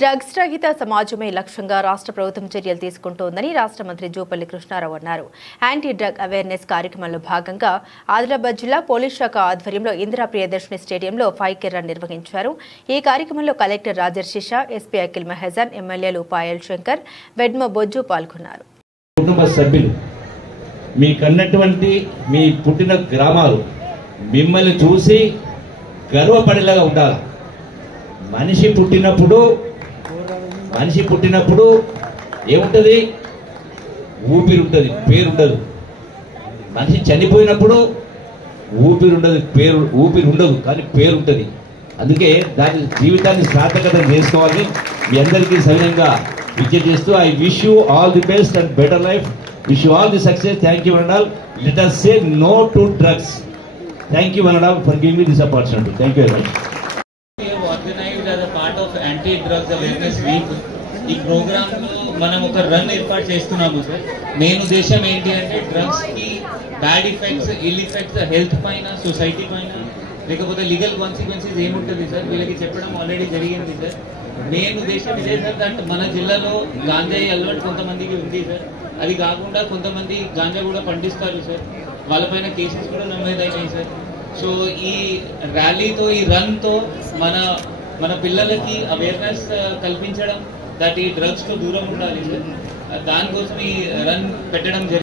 Drugs రహిత సమాజమే లక్ష్యంగా రాష్ట్ర ప్రభుత్వం చర్యలు తీసుకుంటోందని రాష్ట్ర మంత్రి జూపల్లి కృష్ణారావు అన్నారు. యాంటీ డ్రగ్ అవేర్నెస్ కార్యక్రమంలో భాగంగా ఆదిలాబాద్ జిల్లా పోలీస్ శాఖ ఆధ్వర్యంలో ఇందిరా ప్రియదర్శిని స్టేడియంలో 5K రన్ నిర్వహించారు. ఈ కార్యక్రమంలో కలెక్టర్ రాజర్షిషా, ఎస్పీ అఖిల్ మహజన్, ఎమ్మెల్యేలు పాయల్ శంకర్, వెడ్మ బొజ్జు పాల్గొన్నారు. కుటుంబ సభ్యులు మీకన్నటువంటి మీ పుట్టిన గ్రామాలు మిమ్మల్ని చూసి గర్వపడేలాగా ఉండాలి. మనిషి పుట్టినప్పుడు ఏముంటుంది? ఊపిరి ఉంటుంది, పేరు ఉండదు. మనిషి చనిపోయినప్పుడు ఊపిరి ఉండదు, కానీ పేరు ఉంటుంది. అందుకే దాని జీవితాన్ని సార్థకత చేసుకోవాలని మీ అందరికీ సవినంగా విజ్ఞప్తి చేస్తూ I wish you all the best and better life. Wish you all the success. Thank you and all. Let us say no to drugs. Thank you and all for giving me this opportunity. Thank you very much. Organized as a part of anti-drugs awareness week. ఈ programme లో మనం ఒక run ఏర్పాటు చేస్తున్నాము sir. Main ఉద్దేశం ఏంటి అంటే drugs కి bad effects, ill effects health పైన, సొసైటీ పైన, లేకపోతే లీగల్ కాన్సిక్వెన్సెస్ ఏముంటుంది సార్ వీళ్ళకి చెప్పడం ఆల్రెడీ జరిగింది సార్. మెయిన్ ఉద్దేశం ఇదే సార్. అంటే మన జిల్లాలో గాంజాయి అలవాటు కొంతమందికి ఉంది సార్. అది కాకుండా కొంతమంది గాంజా కూడా పండిస్తారు సార్. వాళ్ళపైన కేసెస్ కూడా నమోదైనాయి సార్. సో ఈ ర్యాలీతో, ఈ రన్తో మన పిల్లలకి అవేర్నెస్ కల్పించడం, దట్ ఈ డ్రగ్స్ తో దూరం ఉండాలి సార్. దానికోసం ఈ రన్ పెట్టడం జరిగింది.